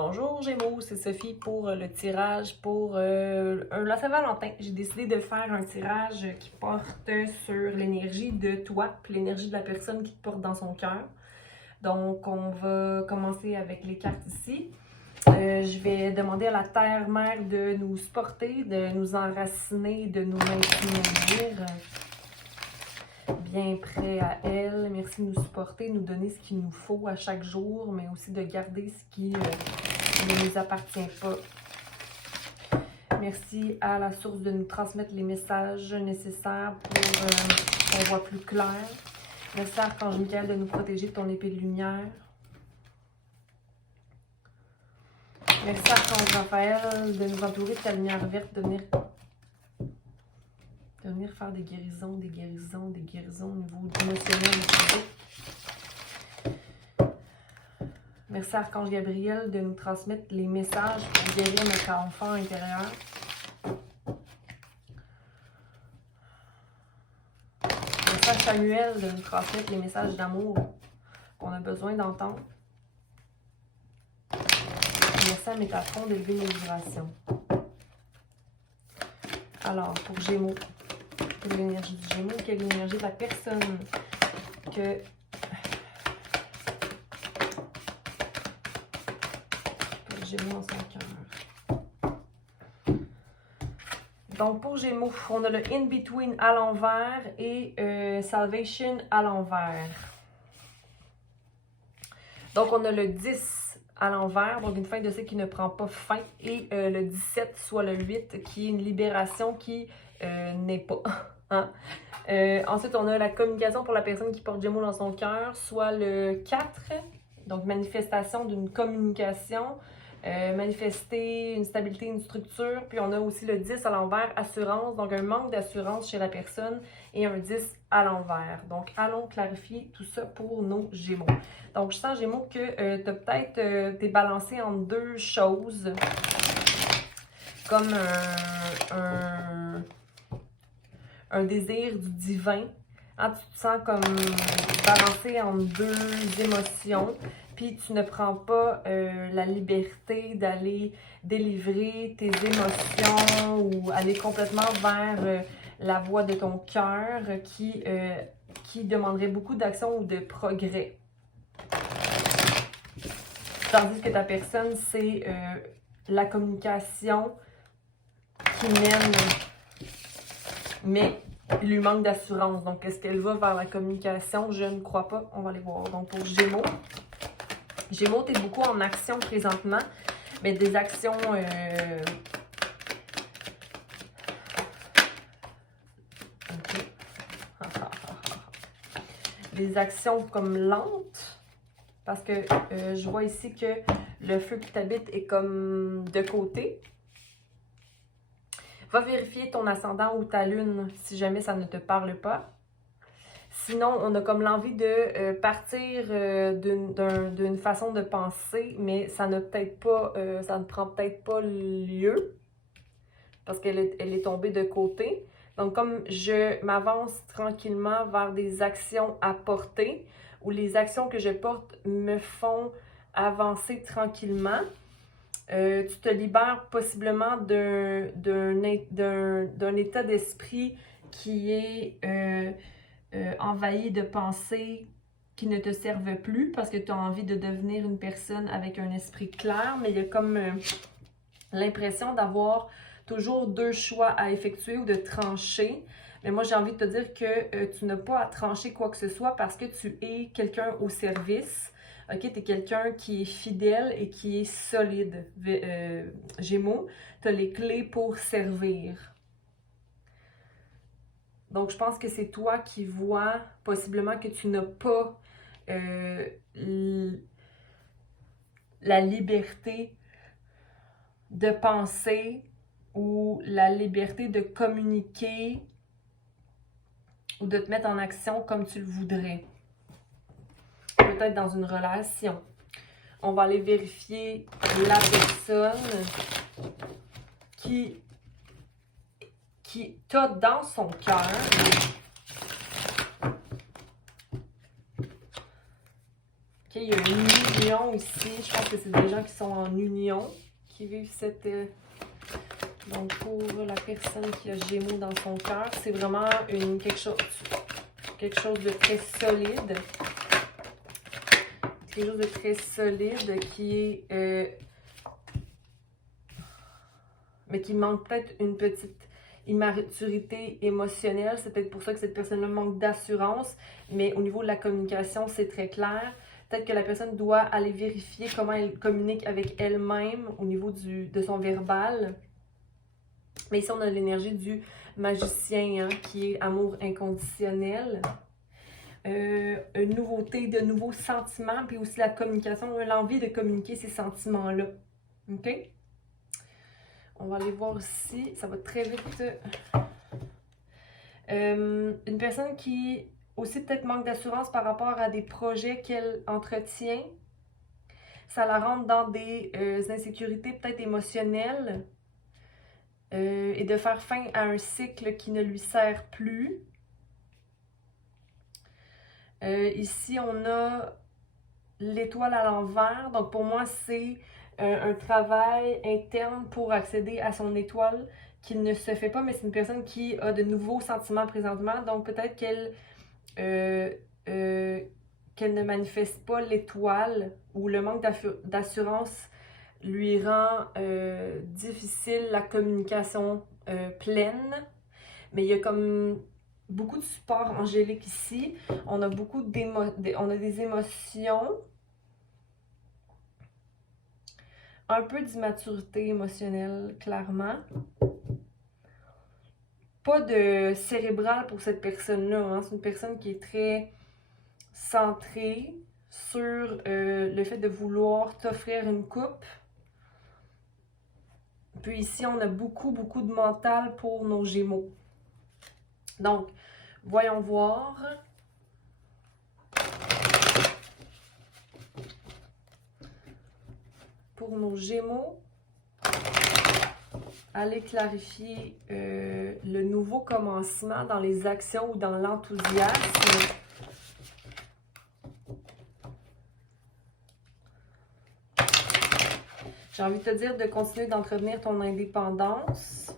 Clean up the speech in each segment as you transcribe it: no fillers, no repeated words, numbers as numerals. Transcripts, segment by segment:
Bonjour Gémeaux, c'est Sophie pour le tirage pour la Saint-Valentin. J'ai décidé de faire un tirage qui porte sur l'énergie de toi, puis l'énergie de la personne qui te porte dans son cœur. Donc, on va commencer avec les cartes ici. Je vais demander à la Terre-Mère de nous supporter, de nous enraciner, de nous maintenir bien près à elle. Merci de nous supporter, nous donner ce qu'il nous faut à chaque jour, mais aussi de garder ce qui ne nous appartient pas. Merci à la source de nous transmettre les messages nécessaires pour qu'on voit plus clair. Merci à Archange Michael de nous protéger de ton épée de lumière. Merci à Archange Raphaël de nous entourer de ta lumière verte, de venir faire des guérisons au niveau émotionnel et physique. Merci à Archange Gabriel de nous transmettre les messages pour guérir notre enfant intérieur. Merci à Samuel de nous transmettre les messages d'amour qu'on a besoin d'entendre. Merci à Métatron d'élever nos vibrations. Alors, pour Gémeaux, quelle est l'énergie du Gémeaux? Quelle est l'énergie de la personne que Gémeaux dans son cœur? Donc, pour Gémeaux, on a le In-Between à l'envers et Salvation à l'envers. Donc, on a le 10 à l'envers, donc une fin de cycle qui ne prend pas fin, et le 17, soit le 8, qui est une libération qui n'est pas. Hein? Ensuite, on a la communication pour la personne qui porte Gémeaux dans son cœur, soit le 4, donc manifestation d'une communication, manifester une stabilité, une structure. Puis on a aussi le 10 à l'envers, assurance, donc un manque d'assurance chez la personne, et un 10 à l'envers. Donc allons clarifier tout ça pour nos Gémeaux. Donc je sens Gémeaux que tu as peut-être t'es balancé entre deux choses, comme un désir du divin. Hein, tu te sens comme balancé entre deux émotions, puis tu ne prends pas la liberté d'aller délivrer tes émotions ou aller complètement vers la voie de ton cœur qui demanderait beaucoup d'action ou de progrès. Tandis que ta personne, c'est la communication qui mène, mais il lui manque d'assurance. Donc, est-ce qu'elle va vers la communication? Je ne crois pas. On va aller voir. Donc, pour Gémeaux, Gémeaux, tu es beaucoup en action présentement, mais des actions des actions comme lentes, parce que je vois ici que le feu qui t'habite est comme de côté. Va vérifier ton ascendant ou ta lune si jamais ça ne te parle pas. Sinon, on a comme l'envie de partir d'une façon de penser, mais ça n'a peut-être pas, ça ne prend peut-être pas lieu parce qu'elle est tombée de côté. Donc, comme je m'avance tranquillement vers des actions à porter, ou les actions que je porte me font avancer tranquillement, tu te libères possiblement d'un état d'esprit qui est envahi de pensées qui ne te servent plus parce que tu as envie de devenir une personne avec un esprit clair, mais il y a comme l'impression d'avoir toujours deux choix à effectuer ou de trancher. Mais moi, j'ai envie de te dire que tu n'as pas à trancher quoi que ce soit parce que tu es quelqu'un au service. Ok, tu es quelqu'un qui est fidèle et qui est solide. Gémeaux, tu as les clés pour servir. Donc, je pense que c'est toi qui vois possiblement que tu n'as pas la liberté de penser ou la liberté de communiquer ou de te mettre en action comme tu le voudrais. Peut-être dans une relation. On va aller vérifier la personne qui t'a dans son cœur. Okay, il y a une mise union ici. Je pense que c'est des gens qui sont en union, qui vivent cette... Donc, pour la personne qui a Gémeaux dans son cœur, c'est vraiment quelque chose de très solide. Quelque chose de très solide qui est... mais qui manque peut-être une petite immaturité émotionnelle. C'est peut-être pour ça que cette personne-là manque d'assurance. Mais au niveau de la communication, c'est très clair. Peut-être que la personne doit aller vérifier comment elle communique avec elle-même au niveau de son verbal. Mais ici, on a l'énergie du magicien, hein, qui est amour inconditionnel. Une nouveauté, de nouveaux sentiments, puis aussi la communication, l'envie de communiquer ces sentiments-là. OK? On va aller voir ici, ça va très vite. Une personne qui aussi peut-être manque d'assurance par rapport à des projets qu'elle entretient. Ça la rentre dans des insécurités peut-être émotionnelles. Et de faire fin à un cycle qui ne lui sert plus. Ici, on a l'étoile à l'envers. Donc, pour moi, c'est un travail interne pour accéder à son étoile qui ne se fait pas, mais c'est une personne qui a de nouveaux sentiments présentement. Donc, peut-être qu'elle ne manifeste pas l'étoile ou le manque d'assurance lui rend difficile la communication pleine. Mais il y a comme beaucoup de support angélique ici. On a beaucoup des émotions. Un peu d'immaturité émotionnelle, clairement. Pas de cérébral pour cette personne-là. Hein. C'est une personne qui est très centrée sur le fait de vouloir t'offrir une coupe. Puis ici, on a beaucoup de mental pour nos Gémeaux. Donc, voyons voir. Pour nos Gémeaux, allez clarifier le nouveau commencement dans les actions ou dans l'enthousiasme. J'ai envie de te dire de continuer d'entretenir ton indépendance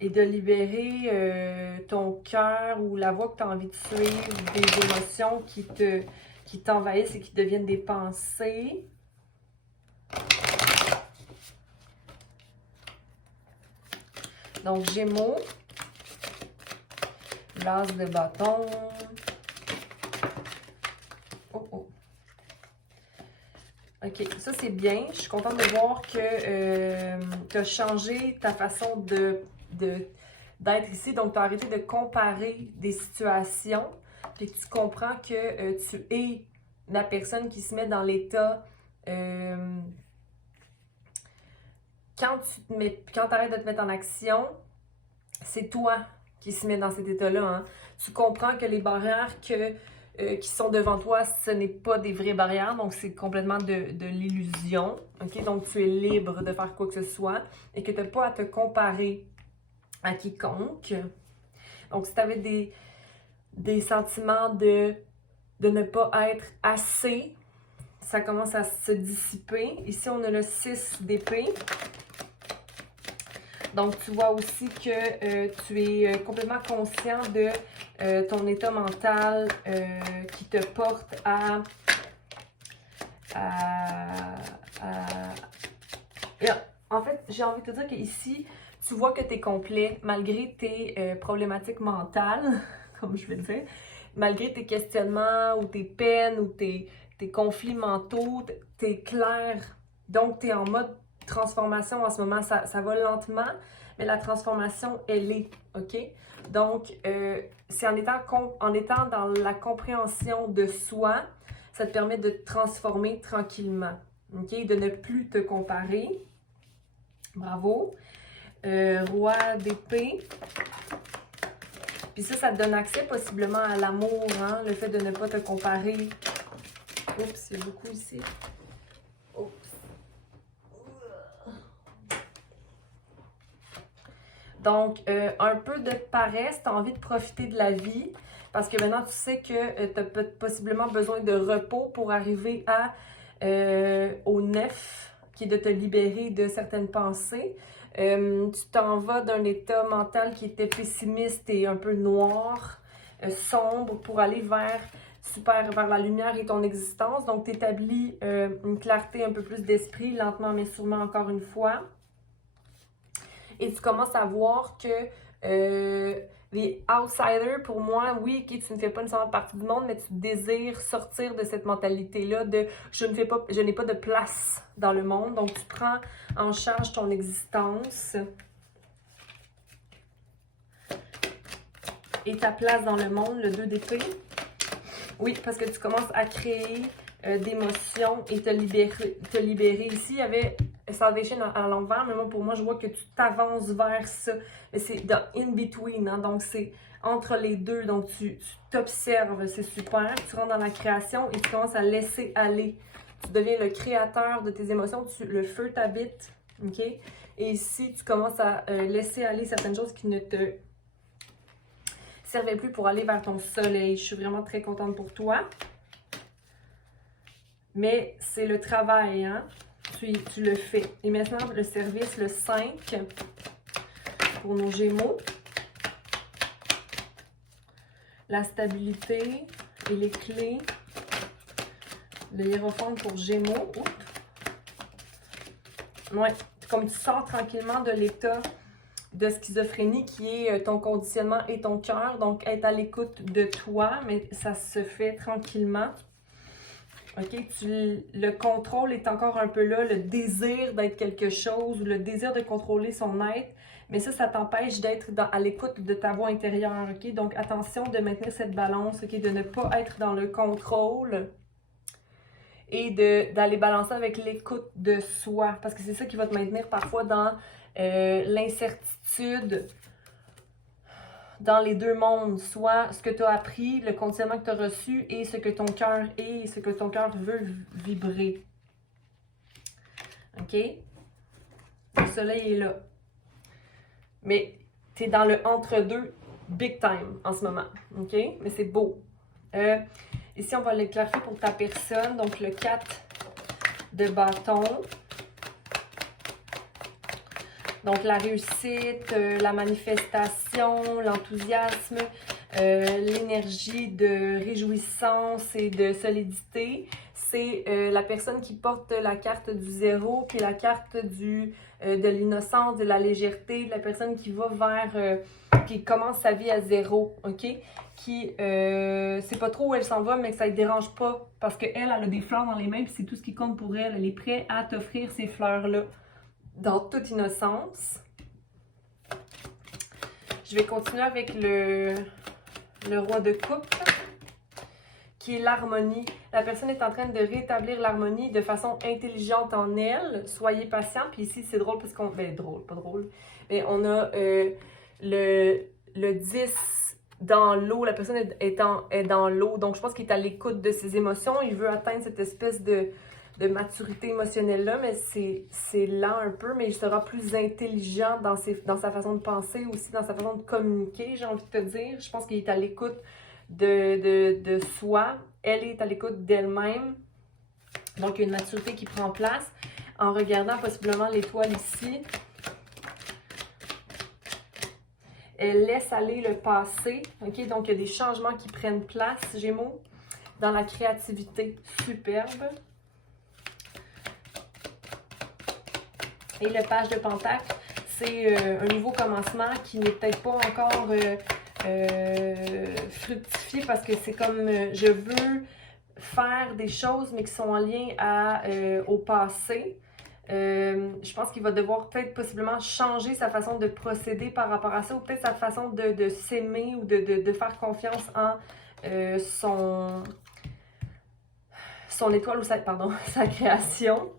et de libérer ton cœur ou la voie que tu as envie de suivre, des émotions qui t'envahissent et qui deviennent des pensées. Donc, Gémeaux, l'as de bâton. OK, ça c'est bien. Je suis contente de voir que tu as changé ta façon d'être ici. Donc, tu as arrêté de comparer des situations. Puis tu comprends que tu es la personne qui se met dans l'état... quand tu arrêtes de te mettre en action, c'est toi qui se met dans cet état-là. Hein. Tu comprends que les barrières qui sont devant toi, ce n'est pas des vraies barrières, donc c'est complètement de l'illusion. Okay? Donc, tu es libre de faire quoi que ce soit et que tu n'as pas à te comparer à quiconque. Donc, si tu avais des sentiments de ne pas être assez, ça commence à se dissiper. Ici, on a le 6 d'épée. Donc, tu vois aussi que tu es complètement conscient de ton état mental qui te porte En fait, j'ai envie de te dire qu'ici, tu vois que tu es complet malgré tes problématiques mentales, comme je vais dire, malgré tes questionnements ou tes peines ou tes conflits mentaux, tu es clair. Donc, tu es en mode transformation en ce moment. Ça va lentement, mais la transformation, elle est, OK? Donc, c'est en étant dans la compréhension de soi, ça te permet de te transformer tranquillement, OK? De ne plus te comparer. Bravo. Roi d'épée. Puis ça te donne accès possiblement à l'amour, hein? Le fait de ne pas te comparer. Oups, il y a beaucoup ici. Oups. Donc, un peu de paresse, tu as envie de profiter de la vie parce que maintenant tu sais que tu as possiblement besoin de repos pour arriver au 9, qui est de te libérer de certaines pensées. Tu t'en vas d'un état mental qui était pessimiste et un peu noir, sombre, pour aller vers la lumière et ton existence. Donc, tu établis une clarté, un peu plus d'esprit, lentement mais sûrement encore une fois. Et tu commences à voir que les outsiders, pour moi, oui, okay, tu ne fais pas nécessairement partie du monde, mais tu désires sortir de cette mentalité-là de je n'ai pas de place dans le monde. Donc, tu prends en charge ton existence et ta place dans le monde, le 2 d'épée. Oui, parce que tu commences à créer d'émotions et te libérer. Ici, il y avait Salvation à l'envers, mais moi, pour moi, je vois que tu t'avances vers ça. Mais c'est dans in between, hein, donc c'est entre les deux. Donc, tu t'observes, c'est super. Tu rentres dans la création et tu commences à laisser aller. Tu deviens le créateur de tes émotions. Le feu t'habite, ok? Et ici, tu commences à laisser aller certaines choses qui ne te servaient plus pour aller vers ton soleil. Je suis vraiment très contente pour toi. Mais c'est le travail, hein? Tu le fais. Et maintenant, le service, le 5, pour nos Gémeaux. La stabilité et les clés. Le hiérophant pour Gémeaux. Ouais, comme tu sors tranquillement de l'état de schizophrénie qui est ton conditionnement et ton cœur. Donc, être à l'écoute de toi, mais ça se fait tranquillement. OK? Le contrôle est encore un peu là, le désir d'être quelque chose, le désir de contrôler son être, mais ça t'empêche d'être à l'écoute de ta voix intérieure, OK? Donc, attention de maintenir cette balance, OK? De ne pas être dans le contrôle et d'aller balancer avec l'écoute de soi, parce que c'est ça qui va te maintenir parfois dans l'incertitude, dans les deux mondes, soit ce que tu as appris, le conditionnement que tu as reçu et ce que ton cœur est et ce que ton cœur veut vibrer. OK? Le soleil est là. Mais tu es dans le entre-deux big time en ce moment. OK? Mais c'est beau. Ici, on va l'éclaircir pour ta personne. Donc, le 4 de bâton. Donc, la réussite, la manifestation, l'enthousiasme, l'énergie de réjouissance et de solidité. C'est la personne qui porte la carte du 0, puis la carte de l'innocence, de la légèreté, de la personne qui va vers, qui commence sa vie à 0, OK? Qui sait pas trop où elle s'en va, mais que ça ne dérange pas, parce qu'elle a des fleurs dans les mains, puis c'est tout ce qui compte pour elle. Elle est prête à t'offrir ces fleurs-là. Dans toute innocence. Je vais continuer avec le roi de coupe, qui est l'harmonie. La personne est en train de rétablir l'harmonie de façon intelligente en elle. Soyez patient. Puis ici, c'est drôle parce qu'on... Ben, drôle, pas drôle. Mais on a le 10 dans l'eau. La personne est dans l'eau. Donc, je pense qu'il est à l'écoute de ses émotions. Il veut atteindre cette espèce de maturité émotionnelle-là, mais c'est lent un peu, mais il sera plus intelligent dans sa façon de penser, aussi dans sa façon de communiquer, j'ai envie de te dire. Je pense qu'il est à l'écoute de soi. Elle est à l'écoute d'elle-même. Donc, il y a une maturité qui prend place en regardant possiblement l'étoile ici. Elle laisse aller le passé. OK? Donc, il y a des changements qui prennent place, Gémeaux, dans la créativité. Superbe. Et le page de Pentacle, c'est un nouveau commencement qui n'est peut-être pas encore fructifié parce que c'est comme je veux faire des choses mais qui sont en lien au passé. Je pense qu'il va devoir peut-être possiblement changer sa façon de procéder par rapport à ça ou peut-être sa façon de s'aimer ou de faire confiance en son étoile ou sa création.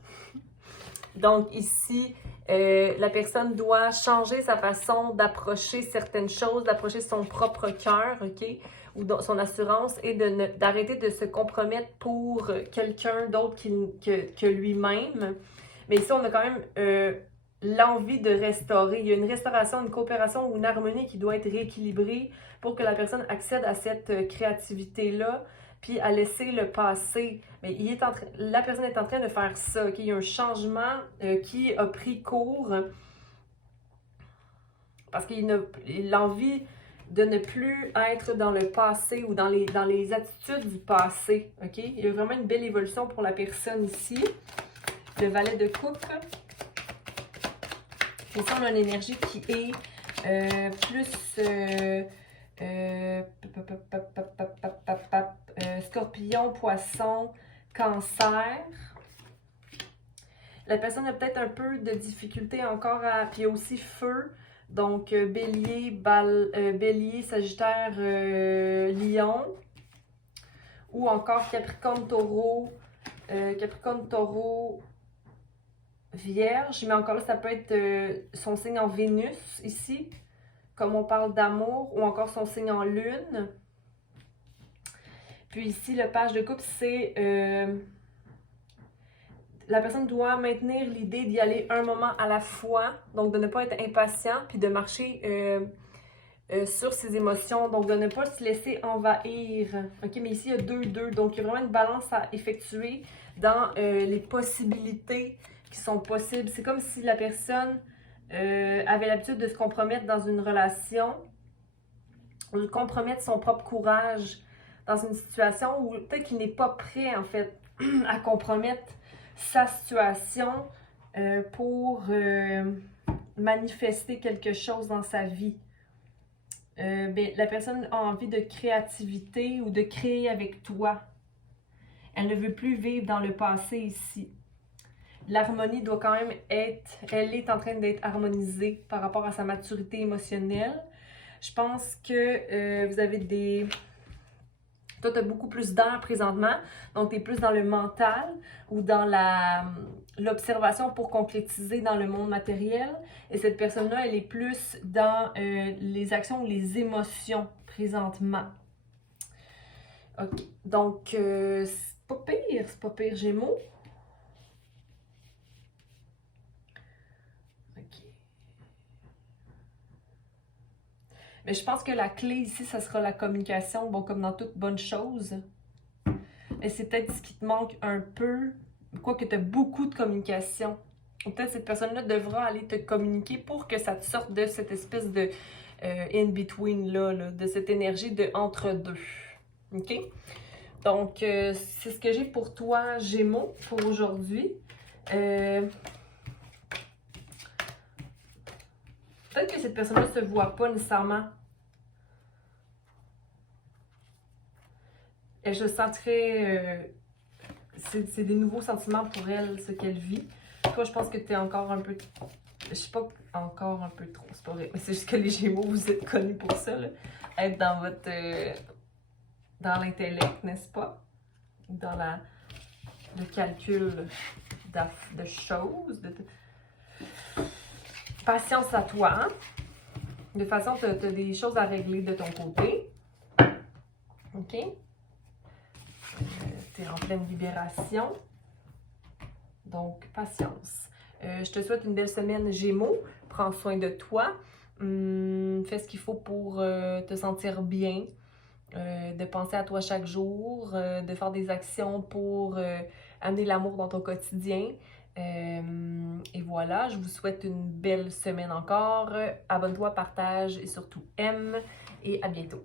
Donc ici, la personne doit changer sa façon d'approcher certaines choses, d'approcher son propre cœur, OK? Ou son assurance et d'arrêter de se compromettre pour quelqu'un d'autre que lui-même. Mais ici, on a quand même l'envie de restaurer. Il y a une restauration, une coopération ou une harmonie qui doit être rééquilibrée pour que la personne accède à cette créativité-là, puis à laisser le passé. Mais la personne est en train de faire ça. Okay? Il y a un changement qui a pris cours parce qu'il a l'envie de ne plus être dans le passé ou dans les attitudes du passé. Okay? Il y a vraiment une belle évolution pour la personne ici. Le valet de coupe. Ici, on a une énergie qui est plus scorpion, poisson, cancer. La personne a peut-être un peu de difficulté encore à... Puis il y a aussi feu. Donc, bélier, bélier, sagittaire, lion. Ou encore capricorne, taureau, vierge. Mais encore là, ça peut être son signe en Vénus, ici. Comme on parle d'amour. Ou encore son signe en lune. Puis ici, le page de coupe, c'est... la personne doit maintenir l'idée d'y aller un moment à la fois, donc de ne pas être impatient, puis de marcher sur ses émotions, donc de ne pas se laisser envahir. Ok, mais ici, il y a 2-2, donc il y a vraiment une balance à effectuer dans les possibilités qui sont possibles. C'est comme si la personne avait l'habitude de se compromettre dans une relation, ou de compromettre son propre courage dans une situation où peut-être qu'il n'est pas prêt, en fait, à compromettre sa situation pour manifester quelque chose dans sa vie. La personne a envie de créativité ou de créer avec toi. Elle ne veut plus vivre dans le passé ici. L'harmonie doit quand même être... Elle est en train d'être harmonisée par rapport à sa maturité émotionnelle. Je pense que vous avez des... Toi, tu as beaucoup plus d'air présentement, donc tu es plus dans le mental ou dans l'observation pour concrétiser dans le monde matériel. Et cette personne-là, elle est plus dans les actions ou les émotions présentement. OK. Donc, c'est pas pire, Gémeaux. OK. Mais je pense que la clé ici, ça sera la communication, bon, comme dans toute bonne chose. Et c'est peut-être ce qui te manque un peu, quoique tu as beaucoup de communication. Ou peut-être cette personne-là devra aller te communiquer pour que ça te sorte de cette espèce de in-between-là, de cette énergie de entre-deux. OK? Donc, c'est ce que j'ai pour toi, Gémeaux, pour aujourd'hui. Peut-être que cette personne-là ne se voit pas nécessairement. Elle se sentirait... c'est des nouveaux sentiments pour elle, ce qu'elle vit. Toi, je pense que tu es encore un peu... Je sais pas, encore un peu trop, c'est pas vrai. Mais c'est juste que les Gémeaux, vous êtes connus pour ça, là. Être dans votre... dans l'intellect, n'est-ce pas? Dans le calcul de choses. Patience à toi, hein? De toute façon, tu as des choses à régler de ton côté. OK? Tu es en pleine libération. Donc, patience. Je te souhaite une belle semaine, Gémeaux. Prends soin de toi. Fais ce qu'il faut pour te sentir bien. De penser à toi chaque jour. De faire des actions pour amener l'amour dans ton quotidien. Et voilà, je vous souhaite une belle semaine encore. Abonne-toi, partage et surtout aime. Et à bientôt.